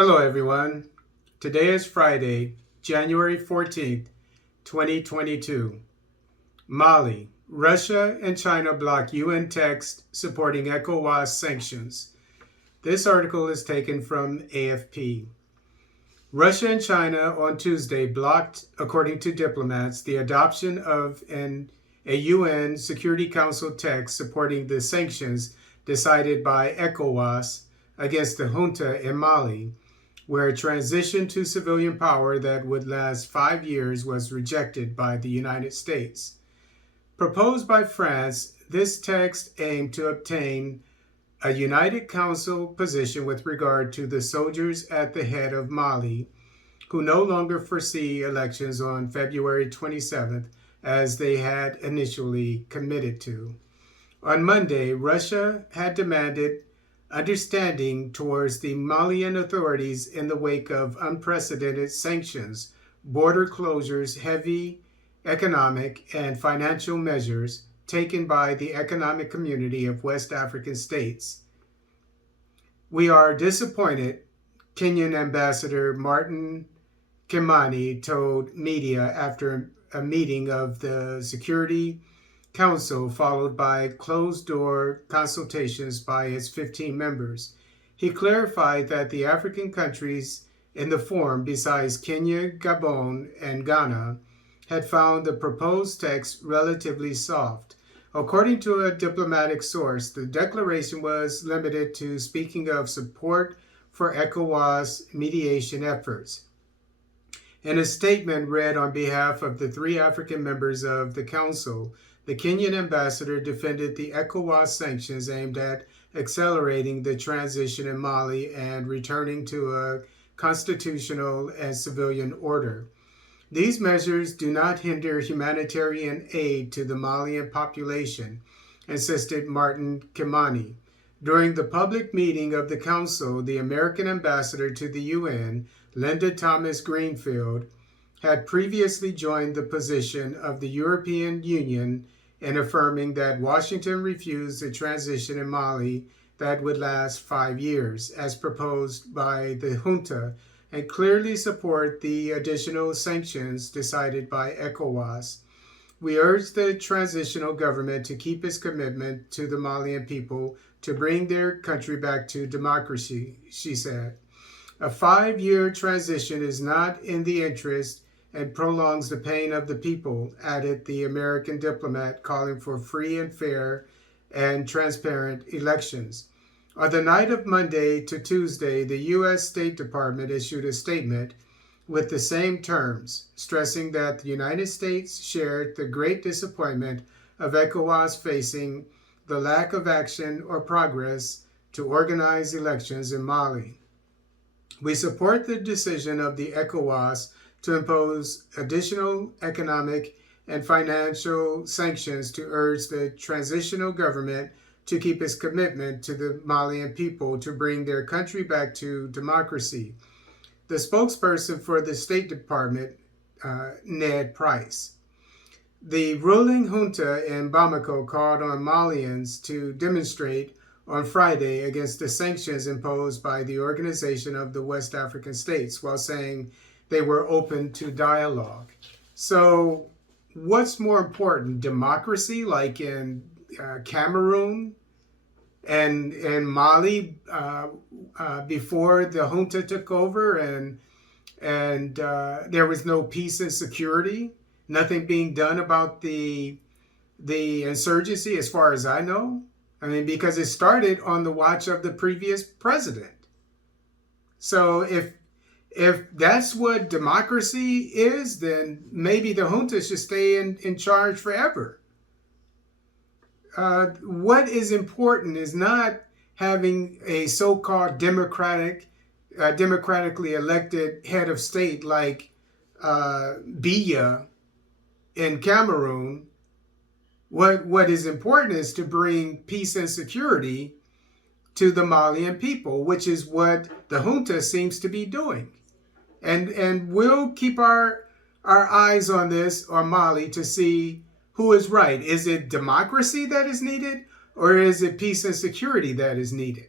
Hello everyone. Today is Friday, January 14th, 2022. Mali. Russia and China block UN text supporting ECOWAS sanctions. This article is taken from AFP. Russia and China on Tuesday blocked, according to diplomats, the adoption of a UN Security Council text supporting the sanctions decided by ECOWAS against the junta in Mali, where a transition to civilian power that would last 5 years was rejected by the United States. Proposed by France, this text aimed to obtain a United Council position with regard to the soldiers at the head of Mali, who no longer foresee elections on February 27th as they had initially committed to. On Monday, Russia had demanded understanding towards the Malian authorities in the wake of unprecedented sanctions, border closures, heavy economic and financial measures taken by the economic community of West African states. We are disappointed, Kenyan Ambassador Martin Kimani told media after a meeting of the Security Council followed by closed-door consultations by its 15 members. He clarified that the African countries in the forum, besides Kenya, Gabon, and Ghana, had found the proposed text relatively soft. According to a diplomatic source, the declaration was limited to speaking of support for ECOWAS mediation efforts. In a statement read on behalf of the 3 African members of the Council, the Kenyan ambassador defended the ECOWAS sanctions aimed at accelerating the transition in Mali and returning to a constitutional and civilian order. These measures do not hinder humanitarian aid to the Malian population, insisted Martin Kimani. During the public meeting of the Council, the American ambassador to the UN, Linda Thomas Greenfield, had previously joined the position of the European Union in affirming that Washington refused a transition in Mali that would last 5 years, as proposed by the junta, and clearly support the additional sanctions decided by ECOWAS. We urge the transitional government to keep its commitment to the Malian people to bring their country back to democracy, she said. A 5-year transition is not in the interest and prolongs the pain of the people, added the American diplomat, calling for free and fair and transparent elections. On the night of Monday to Tuesday, the U.S. State Department issued a statement with the same terms, stressing that the United States shared the great disappointment of ECOWAS facing the lack of action or progress to organize elections in Mali. We support the decision of the ECOWAS to impose additional economic and financial sanctions to urge the transitional government to keep its commitment to the Malian people to bring their country back to democracy. The spokesperson for the State Department, Ned Price. The ruling junta in Bamako called on Malians to demonstrate on Friday against the sanctions imposed by the Organization of the West African States, while saying they were open to dialogue. So what's more important, democracy like in Cameroon and Mali before the junta took over and there was no peace and security, nothing being done about the insurgency as far as I know? I mean, because it started on the watch of the previous president. So if that's what democracy is, then maybe the junta should stay in charge forever. What is important is not having a so-called democratically elected head of state like Biya in Cameroon. What is important is to bring peace and security to the Malian people, which is what the junta seems to be doing. And we'll keep our eyes on this, on Mali, to see who is right. Is it democracy that is needed, or is it peace and security that is needed?